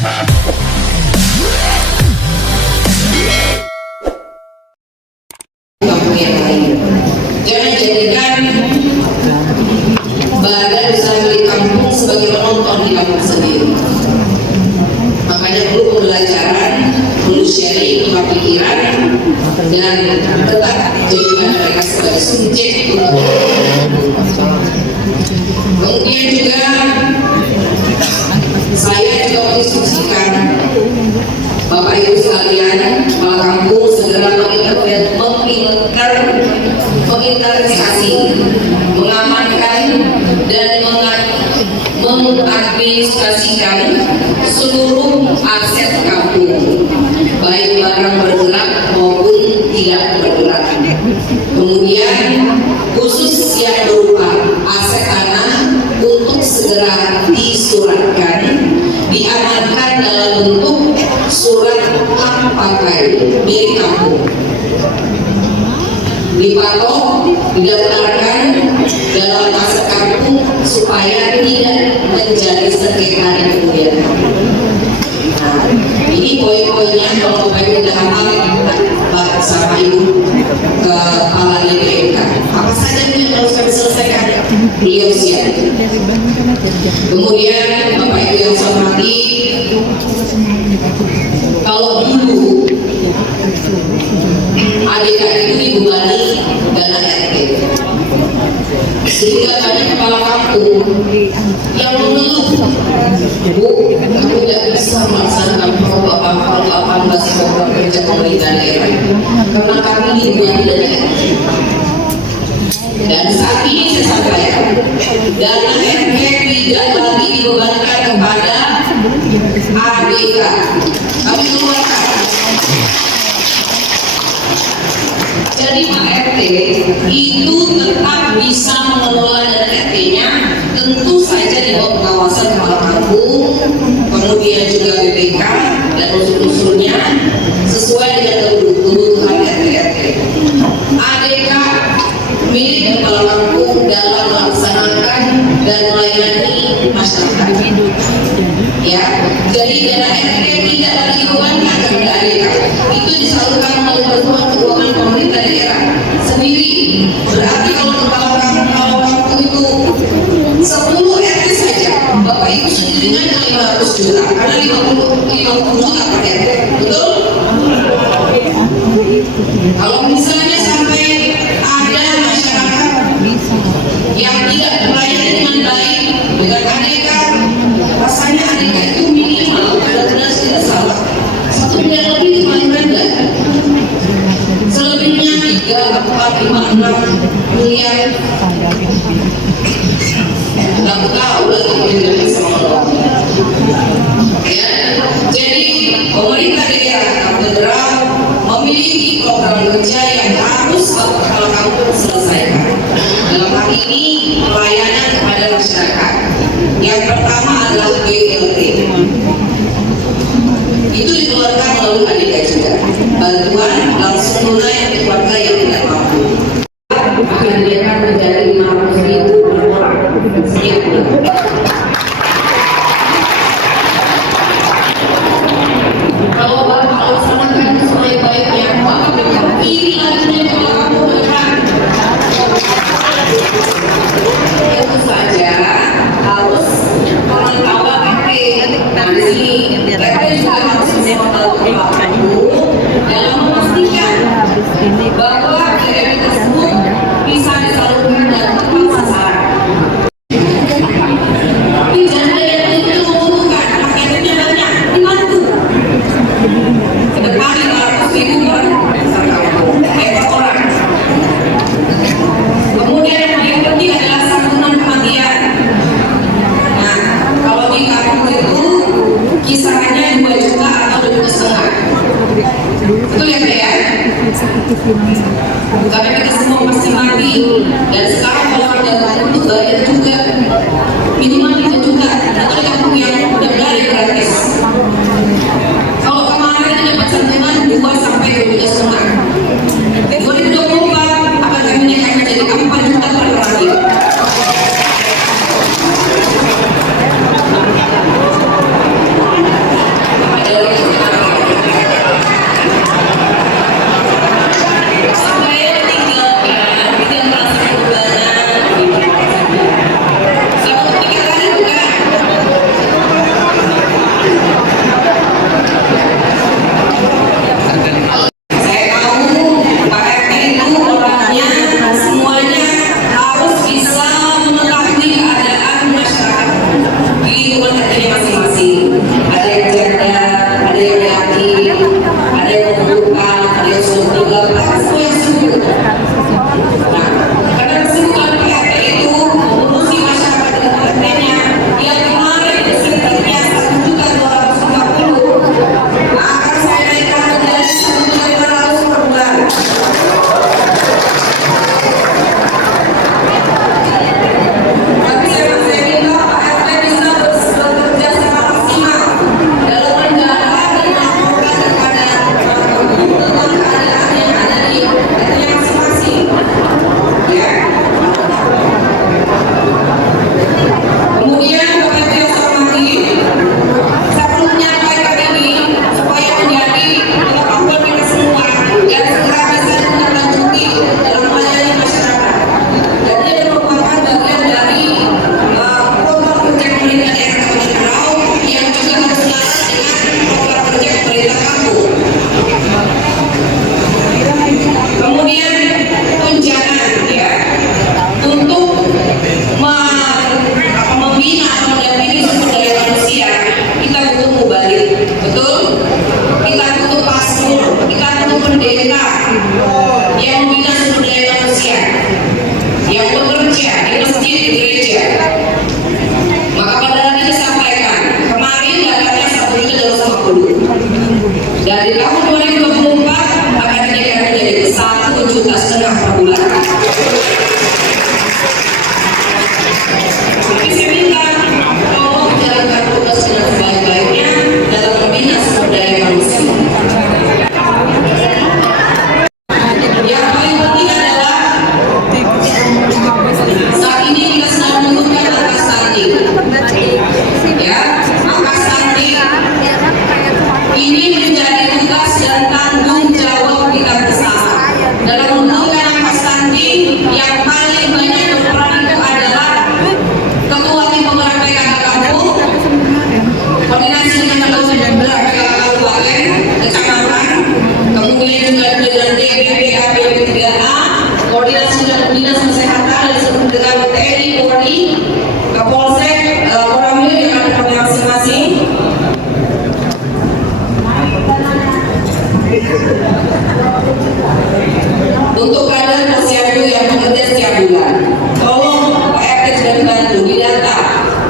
kampung yang lain. Jangan jadikan badan usaha milik kampung sebagai penonton di kampung sendiri. Makanya perlu pembelajaran, perlu sharing tukar pikiran, dan tetap jadikan mereka sebagai subjek untuk. Kemudian juga saya juga menginstruksikan Bapak Ibu sekalian, kepala kampung segera menginventarisasi, mengamankan dan mengadministrasikan seluruh aset kampung, baik barang bergerak maupun tidak bergerak. Kemudian khusus yang berupa aset tanah untuk segera disuratkan, diamankan dalam bentuk surat hak pakai milik kampung, dipatok, didaftarkan dalam aset kampung supaya tidak menjadi sengketa di kemudian hari. Nah, ini poin-poinnya. Kalau Bapak Ibu sudah hafal, Pak sama Ibu kepala DPMK, apa saja yang harus kami selesaikan, beliau siap. Kemudian Bapak Ibu yang saya hormati, kalau dulu ADK itu dibebani dana RT, sehingga banyak kepala kampung yang mengeluh, Bu, kami tidak bisa melaksanakan program 18 program kerja pemerintah daerah karena kami dibebani dana RT. Dan saat ini saya sampaikan, dana RT tidak lagi dibebankan kepada ADK. Kami keluarkan. Jadi Pak RT itu tetap bisa mengelola dana RT-nya, tentu saja di bawah pengawasan kepala kampung, kemudian juga BPK dan unsur-unsurnya sesuai dengan kebutuhan RT. ADK milik kepala kampung dalam melaksanakan dan melayani masyarakat. Ya, jadi dana RT tidak lagi dibebankan kepada ADK, itu disalurkan oleh bantuan keuangan pemerintah daerah sendiri. Berarti kalau kepala kampung itu 10 RT saja, Bapak Ibu sendiri dengan 500 juta, karena 50 juta per RT, betul? Kalau misalnya sampai ada masyarakat yang tidak melayani dengan baik dengan ADK, rasanya ADK itu minimal, benar-benar tidak salah, 1 miliar lebih itu paling rendah. Selebihnya 3, 4, 5, 6 miliar. Nggak tahu lagi miliarnya sama Allah. Ya, jadi pemerintah daerah federal memiliki program kerja yang harus kepala kampung selesaikan. Dalam hal ini pelayanan kepada masyarakat. Yang pertama adalah BLT. Itu dikeluarkan melalui ADK juga. Bantuan langsung tunai untuk warga yang tidak mampu. Akan dinaikkan menjadi 500.000 per orang setiap bulan. Kalau Bapak laksanakan sebaik-baiknya, Bapak pilih lagunya kepala kampung beneran. Tentu saja harus memantau RT. Nah, di sini RT juga harus memantau kepala kampung dalam memastikan bahwa RT tersebut bisa disalurkan dan tepat sasaran. Tapi janda yang itu membutuhkan, paketnya banyak, dibantu. Kedepan 500.000 per orang. Kemudian yang paling penting adalah santunan kematian. Nah, kalau di kampung itu kisarannya 2 juta atau 2,5 juta. Betul ya, Pak ya? Karena kita semua pasti mati. Dan sekarang kalau ada untuk bayar juga minimal 3 juta. Atau di kampung yang udah berada gratis. Kalau kemarin itu dapat santunan 2 sampai 2,5 juta. 2024 akan kami naikkan menjadi 4 juta per orang. BPKP P3A, koordinasi dengan dinas kesehatan dan dengan TNI, Polri, Kapolsek, Koramil yang ada di masing-masing. Untuk kader posyandu yang bekerja setiap bulan, tolong Pak RT sudah dibantu didata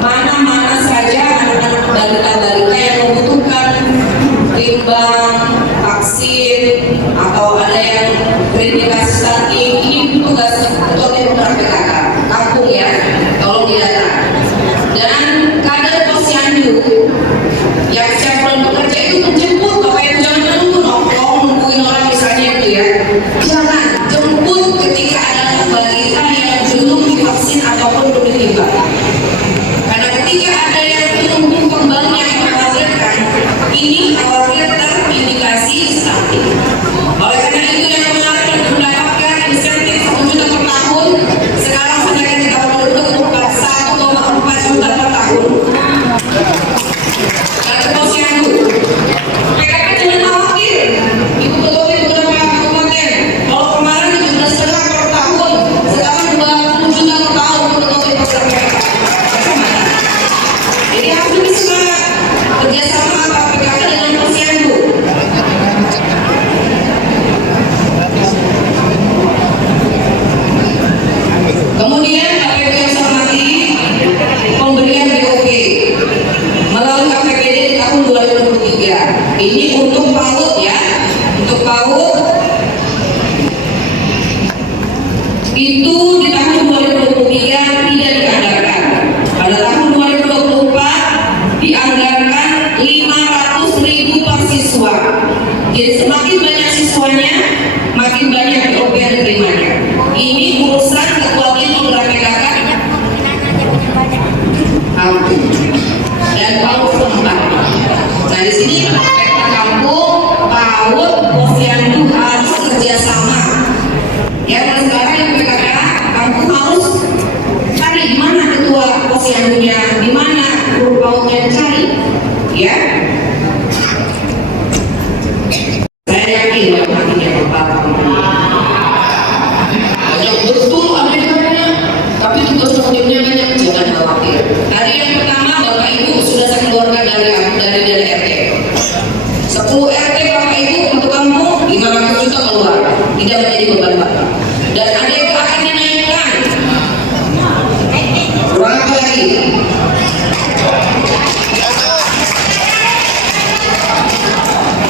mana saja anak-anak balita yang membutuhkan timbang, vaksin, atau ada yang verifikasi stunting. Ini tugas ketua tim penggerak PKK kampung ya, tolong didata. Dan kader posyandu yang setiap bulan bekerja itu menjemput Bapak Ibu, jangan menunggu nungguin orang misalnya itu ya, jangan jemput ketika ada balita yang belum divaksin ataupun belum ditimbang. Karena ketika ada yang tumbuh kembangnya yang mengkhawatirkan, ini khawatir terindikasi stunting. Oleh karena itu yang kemarin mendapatkan insentif 1 juta per tahun, sekarang sudah kita berubah 1,4 juta per tahun. Dan posyandu, PKK jangan khawatir. Ibu ketua beberapa kabupaten, kalau kemarin 17,5 per tahun, sekarang 20 juta per tahun untuk ketua beberapa PKK. Jadi harus lebih semangat kerjasama antara PKK dengan posyandu. Kemudian Bapak Ibu yang saya hormati, pemberian BOP melalui APBD di tahun 2023. Ini untuk PAUD ya, untuk PAUD itu di tahun 2023 tidak dianggarkan. Pada tahun 2024 dianggarkan 500.000 per siswa. Jadi semakin banyak siswanya, makin banyak BOP yang diterimanya. Ini urusan ketua tim penggerak PKK kampung dan PAUD setempat. Nah di sini PKK kampung, PAUD, posyandu harus kerjasama. Ya, mulai sekarang yang PKK kampung harus cari di mana ketua posyandunya, di mana guru PAUD-nya cari, ya. Saya yakin ya nantinya Bapak. Betul Amerikanya, tapi tugas timnya banyak, jangan khawatir. Tadi yang pertama Bapak Ibu sudah saya keluarkan dari RT. 10 RT Bapak Ibu untuk kamu 500 juta keluar, tidak menjadi beban Bapak. Dan ada yang akan dinaikkan. Berapa lagi?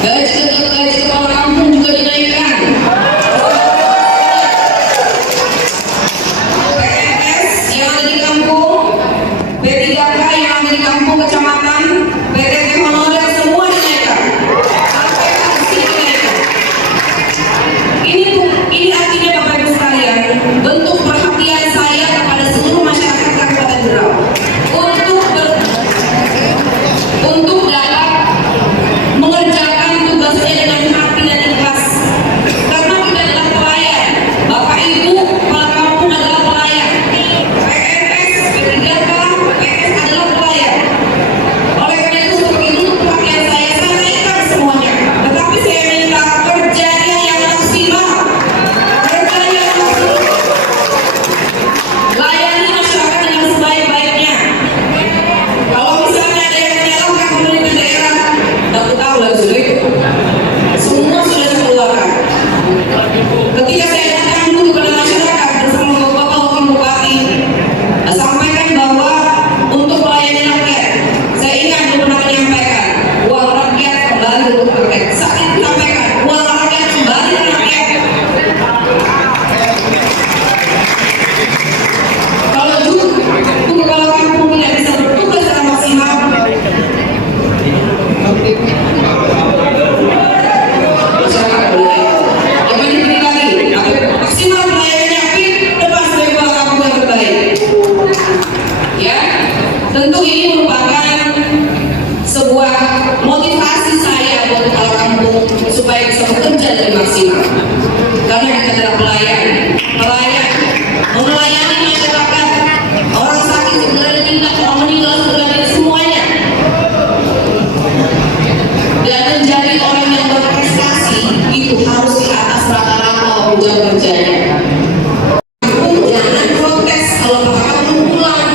Gaji kepala kampung juga dinaikkan. P3K yang ada di kampung kecamatan, PTT honorer semua dinaikkan. Sampai kursi dinaikkan. Ini artinya Bapak Ibu sekalian, bentuk perhatian saya kepada seluruh masyarakat Kabupaten Berau untuk dapat mengerjakan tugasnya dengan hati dan ikhlas. Karena kita adalah pelayan. Bapak Ibu kepala kampung adalah pelayan. PNS, P3K, PNS adalah pelayan. Oleh karena itu seperti itu perhatian saya naikkan semuanya. Tetapi saya minta kerjanya yang maksimal. Kerjanya yang maksimal. Layani masyarakat dengan sebaik-baiknya. Kalau misalnya ada yang menyalahkan pemerintah daerah, aku tahu lah sulit. Semua sudah saya keluarkan. Ketika saya datang dulu kepada masyarakat bersama Bapak Wakil Bupati, sampaikan bahwa untuk melayani rakyat, saya ingat belum pernah menyampaikan uang rakyat kembali untuk rakyat. Saat itu sampaikan uang rakyat kembali ke rakyat. Kalau dulu kepala kampung tidak bisa bertugas secara maksimal, masyarakat boleh. Jangan diberi lagi. Maksimal pelayanannya api, lepas dari kepala kampung yang terbaik. Ya, tentu ini merupakan sebuah motivasi saya buat kepala kampung supaya bisa bekerja dari maksimal. Karena kita adalah pelayan, melayani masyarakat. Orang sakit segera ditindak, orang meninggal segera ditindak, semuanya. Dan menjadi orang yang berprestasi itu harus di atas rata-rata jam kerjanya. Jangan protes kalau kamu pulang.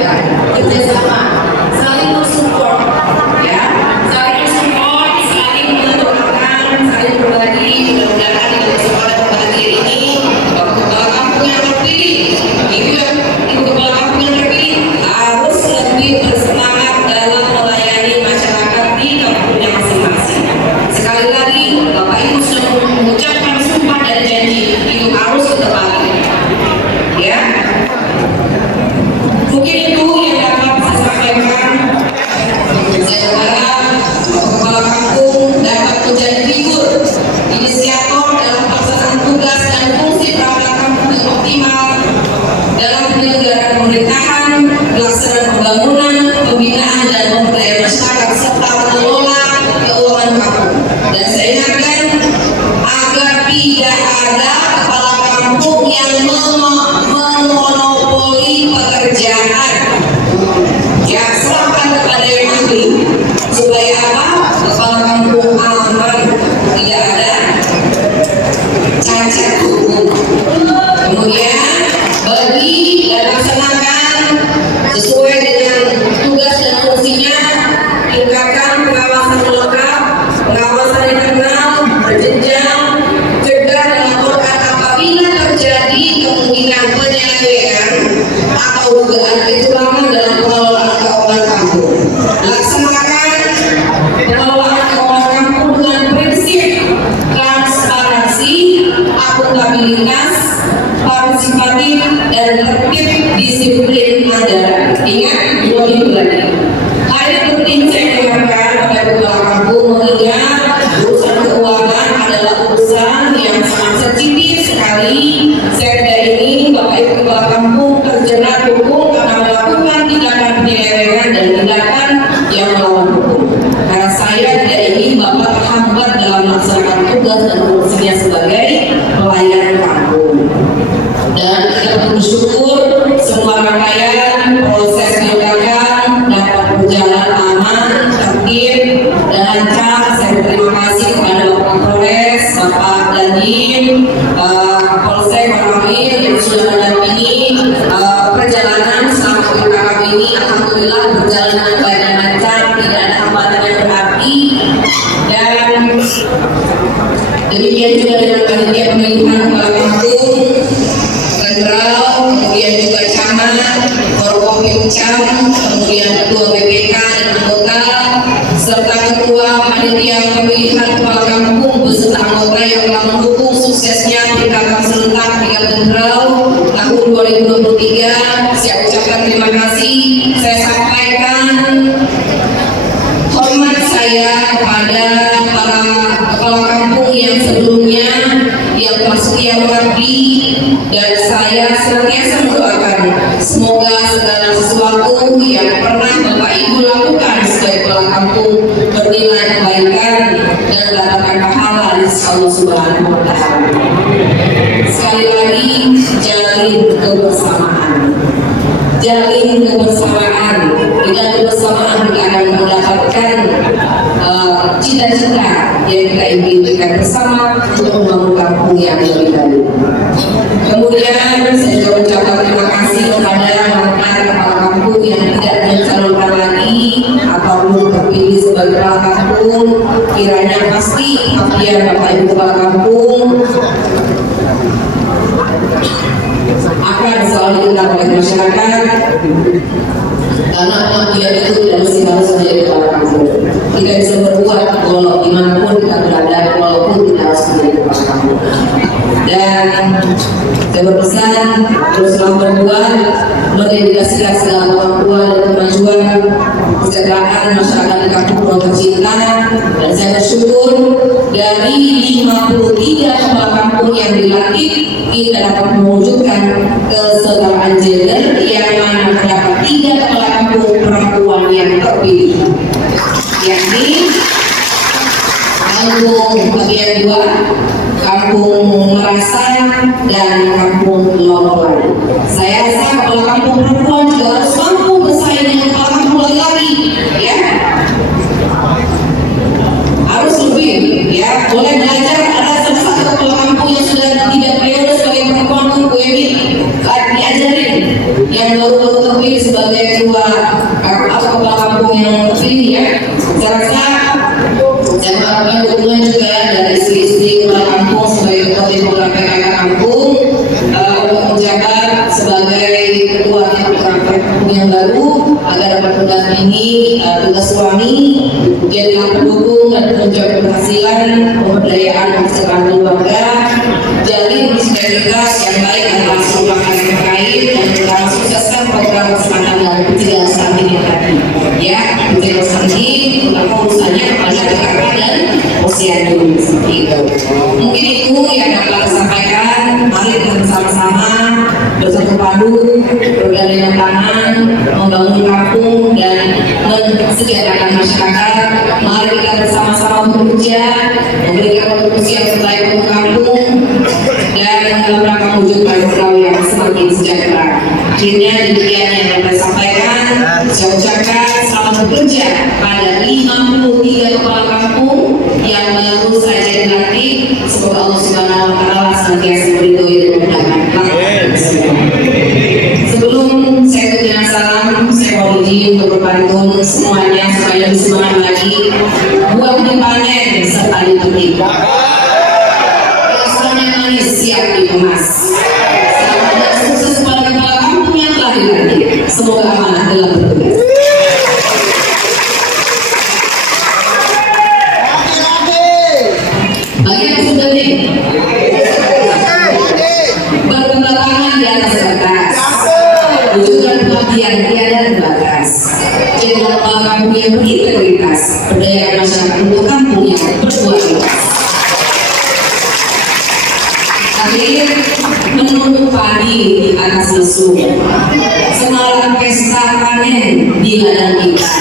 Ya, kerjasama, saling mensupport, ya, saling mensupport, saling mendoakan, saling berbagi. Mudah-mudahan dengan kesempatan berbagi ini, Bapak Kepala Kampung yang terpilih, Ibu Kepala Kampung yang terpilih harus lebih bersemangat dalam melayani masyarakat di kampungnya masing-masing. Sekali lagi, Bapak Ibu sudah mengucapkan sumpah dan janji, itu harus ditepati. Ya, mungkin itu yang dapat saya sampaikan. Saya berharap Bapak Kepala Kampung dapat menjadi figur inisiator dalam pelaksanaan tugas dan fungsi perangkat kampung yang optimal dalam penyelenggaraan pemerintahan, pelaksanaan pembangunan, pembinaan dan pemberdayaan masyarakat serta mengelola keuangan kampung. Dan saya ingatkan agar tidak ada kepala kampung yang memonopoli pekerjaan. Ya, serahkan kepada yang ahli supaya apa? Kepala kampung aman, tidak ada cacat hukum. Kemudian bagi dan laksanakan sesuai dengan tugas dan fungsinya, tingkatkan pengawasan lengkap, pengawasan internal berjenjang, cegah dan laporkan apabila terjadi kemungkinan penyelewengan atau dugaan kecurangan dalam pengelolaan keuangan kampung. Laksanakan pengelolaan keuangan kampung dengan prinsip transparansi, akuntabilitas, partisipatif dan tertib disiplin anggaran. Ingat, dua itu lagi. Hal yang penting saya ingatkan kepada kepala kampung mengingat urusan keuangan adalah urusan yang sangat sensitif sekali. Saya ini Bapak Ibu kepala kampung terjerat hukum karena melakukan tindakan penyelewengan dan tindakan yang melawan hukum. Karena saya tidak ingin Bapak terhambat dalam melaksanakan tugas dan fungsinya sebagai pelayan kampung. Dan kita bersyukur semua rangkaian proses pilkada dapat berjalan aman, tertib, dan lancar. Saya berterima kasih kepada Bapak Kapolres, Bapak Dandim, Polsek Maramil yang sudah mendampingi perjalanan selama pilkada ini. Alhamdulillah berjalan dengan baik dan lancar, tidak ada hambatan yang berarti. Dan demikian juga dengan panitia pemilihan kepala kampung, kemudian juga camat, Forkopimcam, kemudian ketua BPK dan anggota, serta ketua panitia pemilihan kepala kampung beserta anggota yang telah mendukung suksesnya pilkada serentak 3 Februari tahun 2023. Saya ucapkan terima kasih. Saya sampaikan hormat saya kepada para kepala kampung yang sebelumnya yang telah setia mengabdi, dan saya senantiasa mendoakan semoga segala sesuatu yang pernah Bapak Ibu lakukan sebagai kepala kampung bernilai kebaikan dan mendapatkan pahala dari Allah Subhanahu wa Ta'ala. Sekali lagi, jalin kebersamaan. Jalin kebersamaan. Dengan kebersamaan kita akan mendapatkan cita-cita yang kita impikan bersama untuk membangun kampung yang lebih baik. Kemudian saya juga ucapkan terima kasih kepada mantan kepala kampung yang tidak mencalonkan lagi ataupun terpilih sebagai kepala kampung. Kiranya pasti pengabdian Bapak Ibu kepala kampung akan selalu dikenal oleh masyarakat, karena pengabdian itu tidak mesti harus menjadi kepala kampung. Kita bisa berbuat walau dimanapun kita berada, walaupun kita harus menjadi kepala kampung. Dan saya berpesan teruslah berbuat, mendedikasikan segala kemampuan dan kemajuan kesejahteraan masyarakat di kampung Pulau Tercinta. Dan saya bersyukur dari 53 kepala kampung yang dilantik, kita dapat mewujudkan kesetaraan gender yang mana terdapat 3 kepala kampung perempuan yang terpilih, yakni kampung bagian 2, kampung Merasa, dan kampung Lomban. Saya rasa kepala kampung perempuan juga harus mampu bersaing dengan kepala kampung laki-laki, ya. yang baru agar dapat mendampingi tugas suami, jadilah pendukung dan penunjang keberhasilan pemberdayaan kesejahteraan keluarga, jalin sinergitas yang baik antara seluruh pihak terkait dan sukseskan program kesehatan dan pencegahan stunting yang tadi. Ya, pencegahan stunting terutama urusannya kepada kakak dan posyandu seperti itu. Mungkin itu yang dapat saya sampaikan. Mari kita bersama-sama bersatu padu, bergandeng tangan, membangun kampung dan mensejahterakan masyarakat. Mari kita bersama-sama bekerja, memberikan kontribusi yang terbaik untuk kampung dan dalam rangka mewujudkan pulau yang semakin sejahtera. Akhirnya demikian yang dapat saya sampaikan. Saya ucapkan selamat bekerja pada 53 kepala kampung yang baru saja dilantik. Semoga Allah Subhanahu Wa Taala senantiasa meridhoi dan memudahkan. Sebelum saya tutup salam, saya mohon izin untuk berpantun semuanya supaya lebih semangat lagi. Buah dipanen serta dipetik. Rasanya manis siap dikemas. Selamat dan sukses kepada kepala kampung yang telah dilantik. Semoga amanah dalam bertugas. Bagi yang sudah nih, bertepuk tangan di atas batas, wujudkan pengabdian tiada terbatas. Jadilah kepala kampung yang berintegritas, berdayakan masyarakat untuk kampung yang berkualitas. Akhir menuntut padi di atas lesu, semalam pesta panen di ladang kita.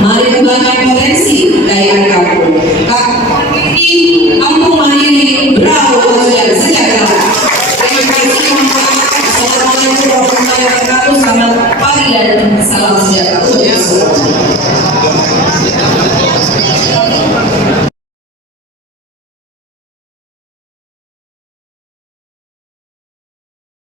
Mari kembangkan potensi daya kampung. Kampung Mandiri Bravo dan sejahtera. Terima kasih. Assalamualaikum warahmatullahi wabarakatuh. Selamat pagi dan salam sejahtera.